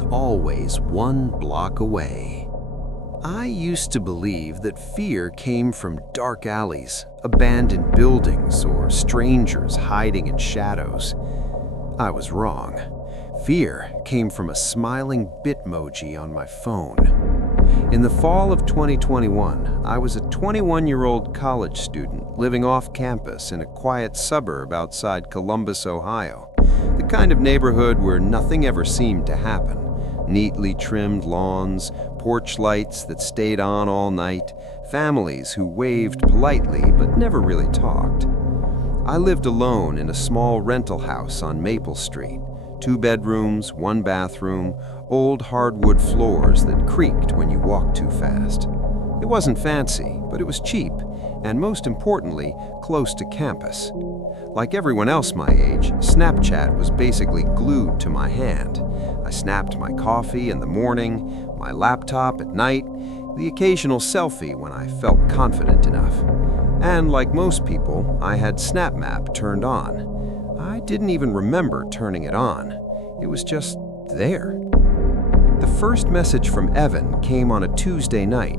was always one block away. I used to believe that fear came from dark alleys, abandoned buildings, or strangers hiding in shadows. I was wrong. Fear came from a smiling Bitmoji on my phone. In the fall of 2021, I was a 21-year-old college student living off campus in a quiet suburb outside Columbus, Ohio. The kind of neighborhood where nothing ever seemed to happen. Neatly trimmed lawns, porch lights that stayed on all night, families who waved politely but never really talked. I lived alone in a small rental house on Maple Street. 2 bedrooms, 1 bathroom, old hardwood floors that creaked when you walked too fast. It wasn't fancy, but it was cheap, and most importantly, close to campus. Like everyone else my age, Snapchat was basically glued to my hand. I snapped my coffee in the morning, my laptop at night, the occasional selfie when I felt confident enough. And like most people, I had SnapMap turned on. I didn't even remember turning it on. It was just there. The first message from Evan came on a Tuesday night.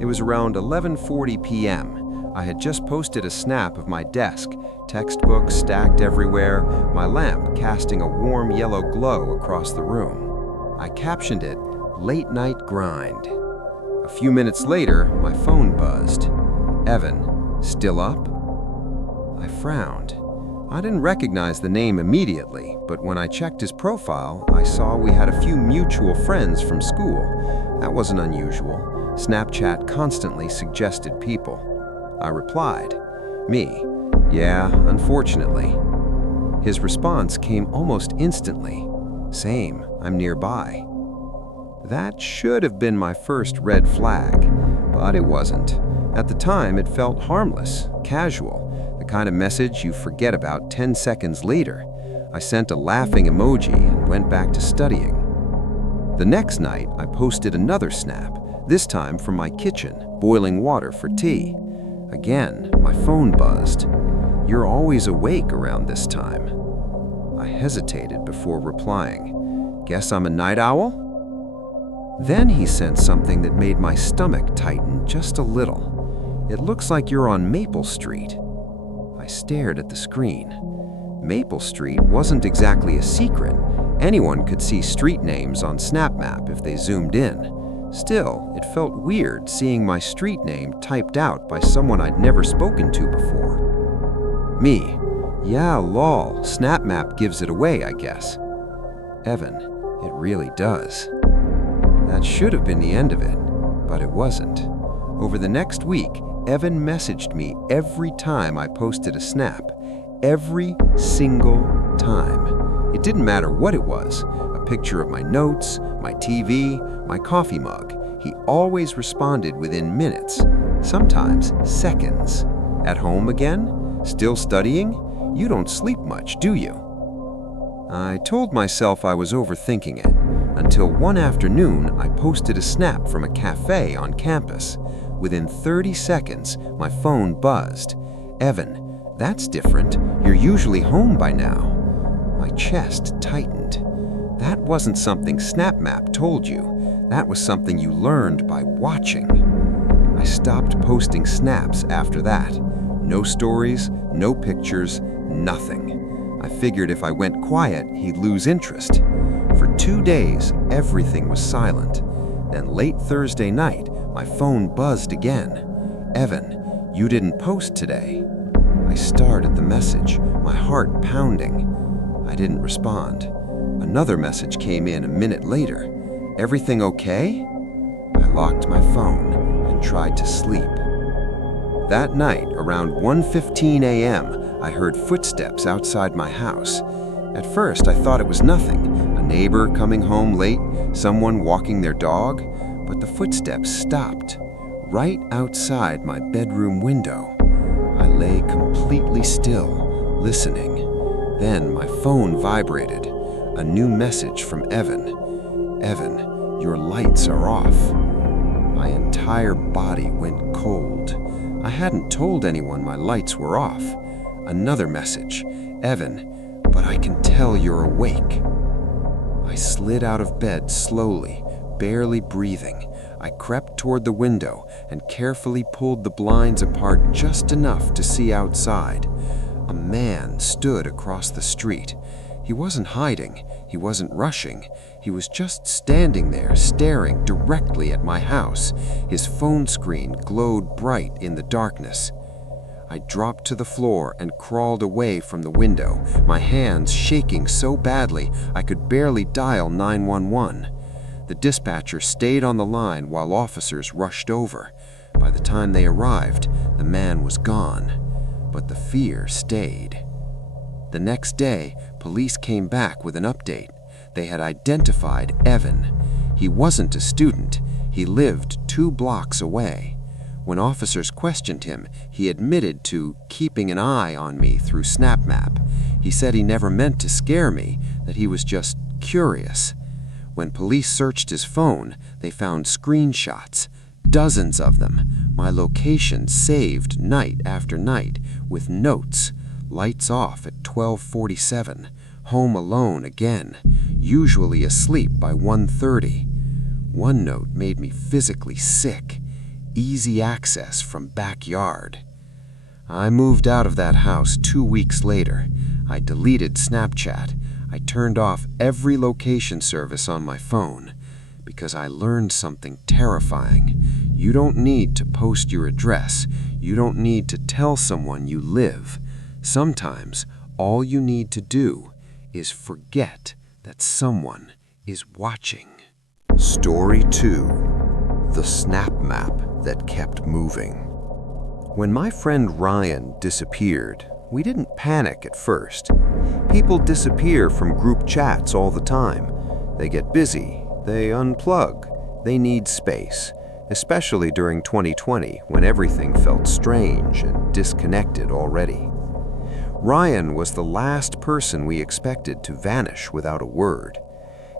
It was around 11:40 p.m. I had just posted a snap of my desk, textbooks stacked everywhere, my lamp casting a warm yellow glow across the room. I captioned it, "Late Night Grind." A few minutes later, my phone buzzed. "Evan, still up?" I frowned. I didn't recognize the name immediately, but when I checked his profile, I saw we had a few mutual friends from school. That wasn't unusual. Snapchat constantly suggested people. I replied, "Me, yeah, unfortunately." His response came almost instantly. "Same, I'm nearby." That should have been my first red flag, but it wasn't. At the time, it felt harmless, casual, the kind of message you forget about 10 seconds later. I sent a laughing emoji and went back to studying. The next night, I posted another snap, this time from my kitchen, boiling water for tea. Again, my phone buzzed. "You're always awake around this time." I hesitated before replying. "Guess I'm a night owl?" Then he sent something that made my stomach tighten just a little. "It looks like you're on Maple Street." I stared at the screen. Maple Street wasn't exactly a secret. Anyone could see street names on SnapMap if they zoomed in. Still, it felt weird seeing my street name typed out by someone I'd never spoken to before. Me, "Yeah, lol, SnapMap gives it away, I guess." Evan, "It really does." That should have been the end of it, but it wasn't. Over the next week, Evan messaged me every time I posted a snap. Every single time. It didn't matter what it was, a picture of my notes, my TV, my coffee mug. He always responded within minutes, sometimes seconds. "At home again? Still studying? You don't sleep much, do you?" I told myself I was overthinking it, until one afternoon I posted a snap from a cafe on campus. Within 30 seconds, my phone buzzed. "Evan, that's different. You're usually home by now." My chest tightened. That wasn't something SnapMap told you. That was something you learned by watching. I stopped posting snaps after that. No stories, no pictures, nothing. I figured if I went quiet, he'd lose interest. For 2 days, everything was silent. Then late Thursday night, my phone buzzed again. "Evan, you didn't post today." I stared at the message, my heart pounding. I didn't respond. Another message came in a minute later. "Everything okay?" I locked my phone and tried to sleep. That night, around 1:15 a.m., I heard footsteps outside my house. At first, I thought it was nothing, a neighbor coming home late, someone walking their dog, but the footsteps stopped, right outside my bedroom window. I lay completely still, listening. Then my phone vibrated. A new message from Evan. "Evan, your lights are off." My entire body went cold. I hadn't told anyone my lights were off. Another message. "Evan, but I can tell you're awake." I slid out of bed slowly, barely breathing. I crept toward the window and carefully pulled the blinds apart just enough to see outside. A man stood across the street. He wasn't hiding, he wasn't rushing. He was just standing there, staring directly at my house. His phone screen glowed bright in the darkness. I dropped to the floor and crawled away from the window, my hands shaking so badly I could barely dial 911. The dispatcher stayed on the line while officers rushed over. By the time they arrived, the man was gone, but the fear stayed. The next day, police came back with an update. They had identified Evan. He wasn't a student. He lived 2 blocks away. When officers questioned him, he admitted to keeping an eye on me through SnapMap. He said he never meant to scare me, that he was just curious. When police searched his phone, they found screenshots, dozens of them, my location saved night after night, with notes. Lights off at 12:47, home alone again, usually asleep by 1:30. One note made me physically sick. Easy access from backyard. I moved out of that house 2 weeks later. I deleted Snapchat. I turned off every location service on my phone because I learned something terrifying. You don't need to post your address. You don't need to tell someone you live. Sometimes all you need to do is forget that someone is watching. Story 2. The snap map that kept moving. When my friend Ryan disappeared, we didn't panic at first. People disappear from group chats all the time. They get busy, they unplug, they need space, especially during 2020 when everything felt strange and disconnected already. Ryan was the last person we expected to vanish without a word.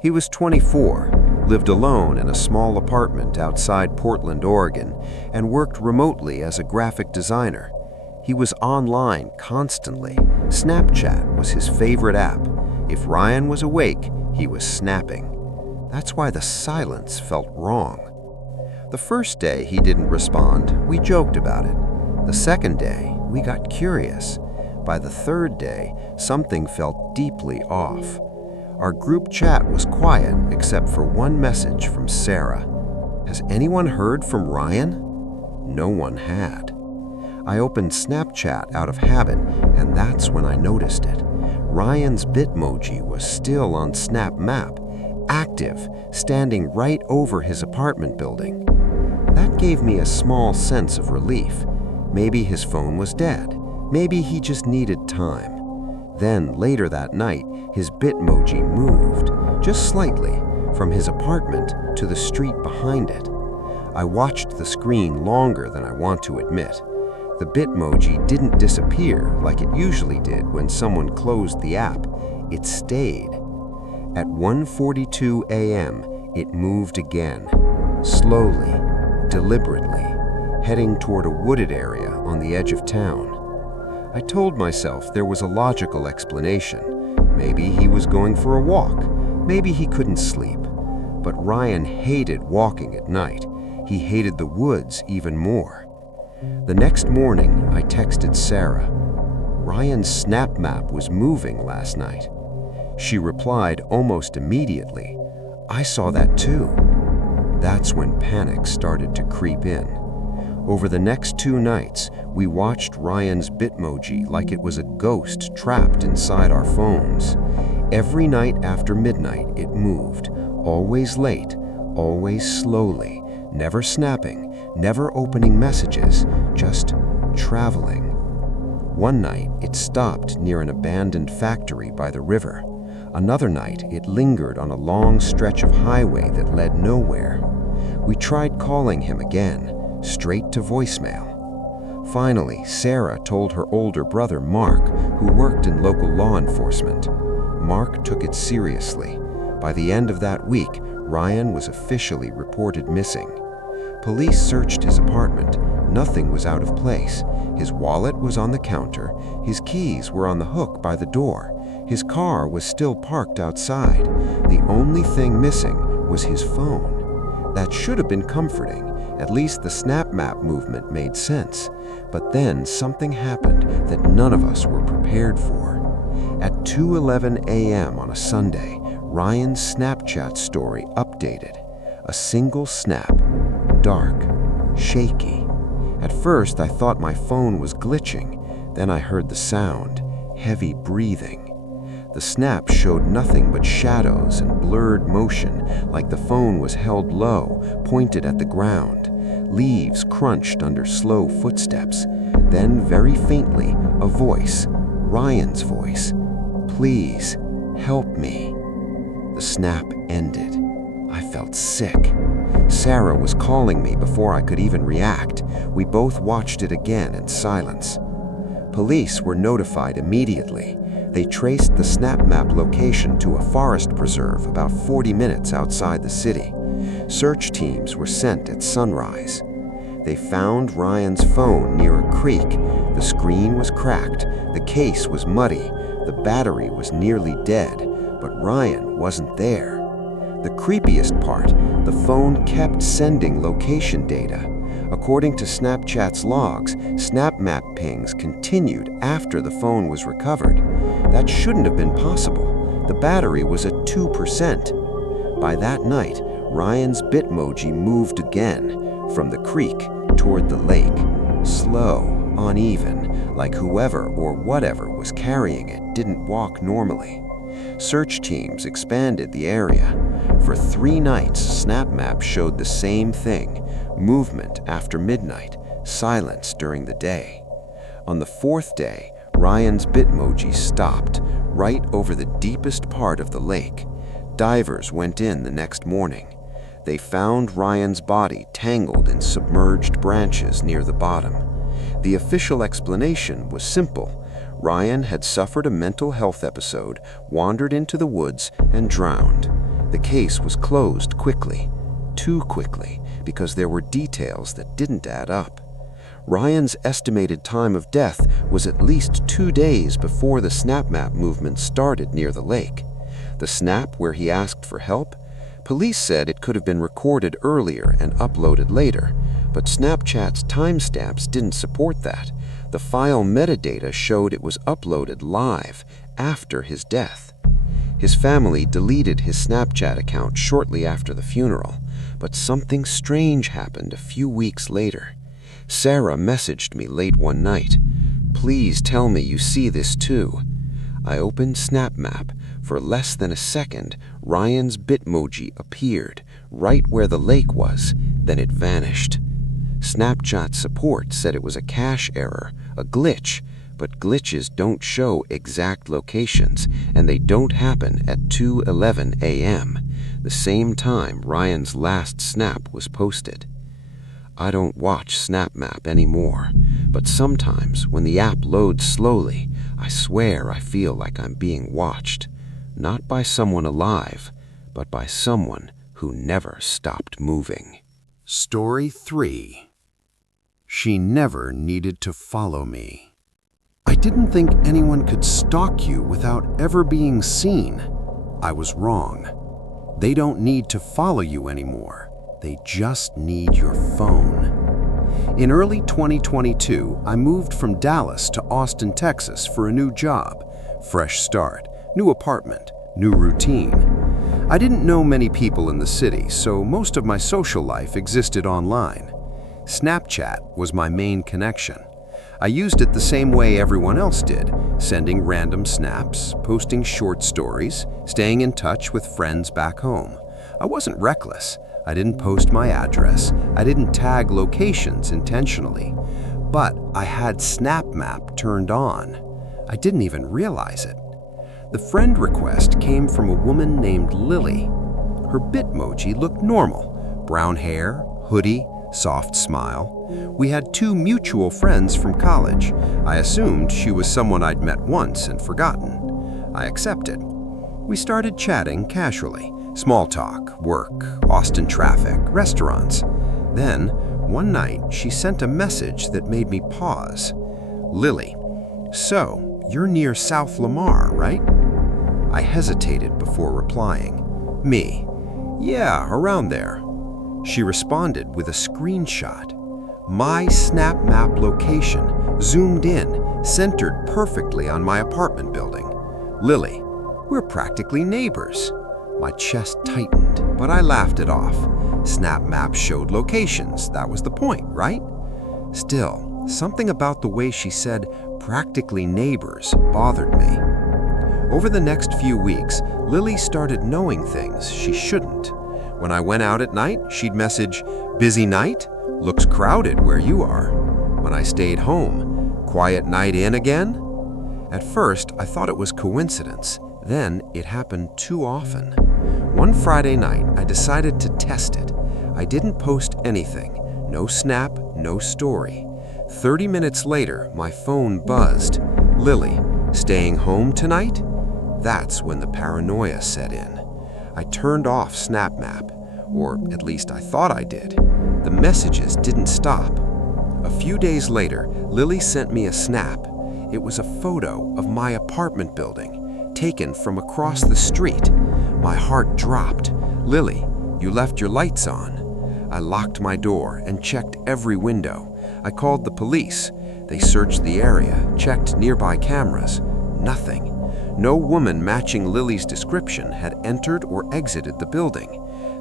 He was 24, lived alone in a small apartment outside Portland, Oregon, and worked remotely as a graphic designer. He was online constantly. Snapchat was his favorite app. If Ryan was awake, he was snapping. That's why the silence felt wrong. The first day he didn't respond, we joked about it. The second day, we got curious. By the third day, something felt deeply off. Our group chat was quiet except for one message from Sarah. Has anyone heard from Ryan? No one had. I opened Snapchat out of habit, and that's when I noticed it. Ryan's Bitmoji was still on SnapMap, active, standing right over his apartment building. That gave me a small sense of relief. Maybe his phone was dead. Maybe he just needed time. Then, later that night, his Bitmoji moved, just slightly, from his apartment to the street behind it. I watched the screen longer than I want to admit. The Bitmoji didn't disappear like it usually did when someone closed the app. It stayed. At 1:42 a.m., it moved again, slowly, deliberately, heading toward a wooded area on the edge of town. I told myself there was a logical explanation. Maybe he was going for a walk. Maybe he couldn't sleep. But Ryan hated walking at night. He hated the woods even more. The next morning, I texted Sarah. Ryan's snap map was moving last night. She replied almost immediately. I saw that too. That's when panic started to creep in. Over the next 2 nights, we watched Ryan's Bitmoji like it was a ghost trapped inside our phones. Every night after midnight, it moved, always late, always slowly, never snapping, never opening messages, just traveling. One night, it stopped near an abandoned factory by the river. Another night, it lingered on a long stretch of highway that led nowhere. We tried calling him again, straight to voicemail. Finally, Sarah told her older brother, Mark, who worked in local law enforcement. Mark took it seriously. By the end of that week, Ryan was officially reported missing. Police searched his apartment. Nothing was out of place. His wallet was on the counter. His keys were on the hook by the door. His car was still parked outside. The only thing missing was his phone. That should have been comforting. At least the snap map movement made sense. But then something happened that none of us were prepared for. At 2:11 a.m. on a Sunday, Ryan's Snapchat story updated. A single snap, dark, shaky. At first, I thought my phone was glitching. Then I heard the sound, heavy breathing. The snap showed nothing but shadows and blurred motion, like the phone was held low, pointed at the ground. Leaves crunched under slow footsteps. Then, very faintly, a voice, Ryan's voice. "Please, help me." The snap ended. I felt sick. Sarah was calling me before I could even react. We both watched it again in silence. Police were notified immediately. They traced the snap map location to a forest preserve about 40 minutes outside the city. Search teams were sent at sunrise. They found Ryan's phone near a creek. The screen was cracked, the case was muddy, the battery was nearly dead, but Ryan wasn't there. The creepiest part, the phone kept sending location data. According to Snapchat's logs, snap map pings continued after the phone was recovered. That shouldn't have been possible. The battery was at 2%. By that night, Ryan's Bitmoji moved again, from the creek toward the lake. Slow, uneven, like whoever or whatever was carrying it didn't walk normally. Search teams expanded the area. For 3 nights, SnapMap showed the same thing: movement after midnight, silence during the day. On the 4th day, Ryan's Bitmoji stopped, right over the deepest part of the lake. Divers went in the next morning. They found Ryan's body tangled in submerged branches near the bottom. The official explanation was simple. Ryan had suffered a mental health episode, wandered into the woods, and drowned. The case was closed quickly. Too quickly, because there were details that didn't add up. Ryan's estimated time of death was at least 2 days before the SnapMap movement started near the lake. The snap where he asked for help? Police said it could have been recorded earlier and uploaded later, but Snapchat's timestamps didn't support that. The file metadata showed it was uploaded live after his death. His family deleted his Snapchat account shortly after the funeral, but something strange happened a few weeks later. Sarah messaged me late one night. "Please tell me you see this too." I opened SnapMap. For less than a second, Ryan's Bitmoji appeared right where the lake was, then it vanished. Snapchat support said it was a cache error, a glitch, but glitches don't show exact locations, and they don't happen at 2:11 a.m., the same time Ryan's last snap was posted. I don't watch SnapMap anymore, but sometimes when the app loads slowly, I swear I feel like I'm being watched, not by someone alive, but by someone who never stopped moving. Story 3. She never needed to follow me. I didn't think anyone could stalk you without ever being seen. I was wrong. They don't need to follow you anymore. They just need your phone. In early 2022, I moved from Dallas to Austin, Texas for a new job. Fresh start, new apartment, new routine. I didn't know many people in the city, so most of my social life existed online. Snapchat was my main connection. I used it the same way everyone else did, sending random snaps, posting short stories, staying in touch with friends back home. I wasn't reckless. I didn't post my address. I didn't tag locations intentionally. But I had SnapMap turned on. I didn't even realize it. The friend request came from a woman named Lily. Her Bitmoji looked normal. Brown hair, hoodie, soft smile. We had 2 mutual friends from college. I assumed she was someone I'd met once and forgotten. I accepted. We started chatting casually. Small talk, work, Austin traffic, restaurants. Then, one night, she sent a message that made me pause. "Lily, so, you're near South Lamar, right?" I hesitated before replying. Me. Yeah, around there. She responded with a screenshot. My Snap Map location, zoomed in, centered perfectly on my apartment building. Lily, we're practically neighbors. My chest tightened, but I laughed it off. Snap Map showed locations, that was the point, right? Still, something about the way she said practically neighbors bothered me. Over the next few weeks, Lily started knowing things she shouldn't. When I went out at night, she'd message, "Busy night? Looks crowded where you are." When I stayed home, "Quiet night in again?" At first, I thought it was coincidence. Then it happened too often. One Friday night, I decided to test it. I didn't post anything. No snap, no story. 30 minutes later, my phone buzzed. "Lily, staying home tonight?" That's when the paranoia set in. I turned off Snap Map, or at least I thought I did. The messages didn't stop. A few days later, Lily sent me a snap. It was a photo of my apartment building, taken from across the street. My heart dropped. "Lily, you left your lights on." I locked my door and checked every window. I called the police. They searched the area, checked nearby cameras. Nothing. No woman matching Lily's description had entered or exited the building.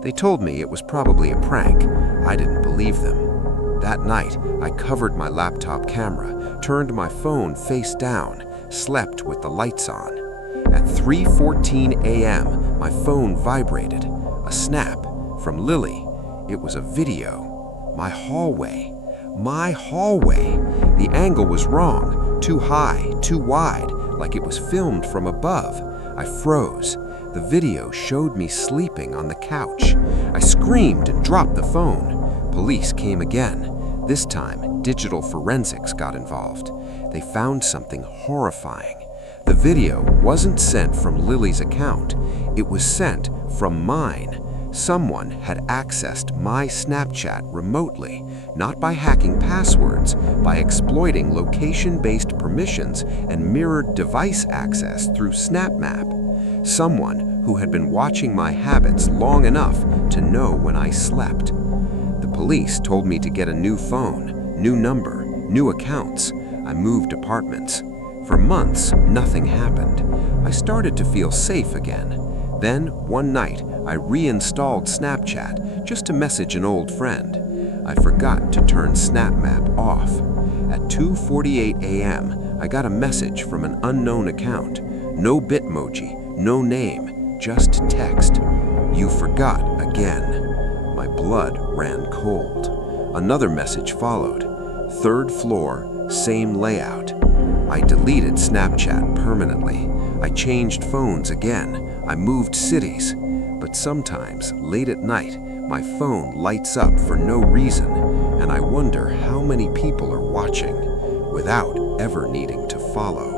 They told me it was probably a prank. I didn't believe them. That night, I covered my laptop camera, turned my phone face down, slept with the lights on. At 3:14 a.m., my phone vibrated. A snap from Lily. It was a video. My hallway. My hallway. The angle was wrong. Too high, too wide, like it was filmed from above. I froze. The video showed me sleeping on the couch. I screamed and dropped the phone. Police came again. This time, digital forensics got involved. They found something horrifying. The video wasn't sent from Lily's account. It was sent from mine. Someone had accessed my Snapchat remotely, not by hacking passwords, by exploiting location-based permissions and mirrored device access through SnapMap. Someone who had been watching my habits long enough to know when I slept. The police told me to get a new phone, new number, new accounts. I moved apartments. For months, nothing happened. I started to feel safe again. Then, one night, I reinstalled Snapchat just to message an old friend. I forgot to turn SnapMap off. At 2:48 a.m., I got a message from an unknown account. No Bitmoji, no name, just text. "You forgot again." My blood ran cold. Another message followed. 3rd floor, same layout. I deleted Snapchat permanently. I changed phones again. I moved cities. But sometimes, late at night, my phone lights up for no reason, and I wonder how many people are watching without ever needing to follow.